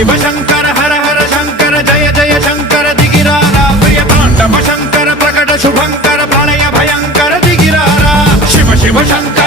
शिव शंकर हर हर शंकर जय जय शंकर दिगिरारा प्रिय तांडव शंकर प्रकट शुभंकर प्रलय भयंकर दिगिरारा शिव शिव शंकर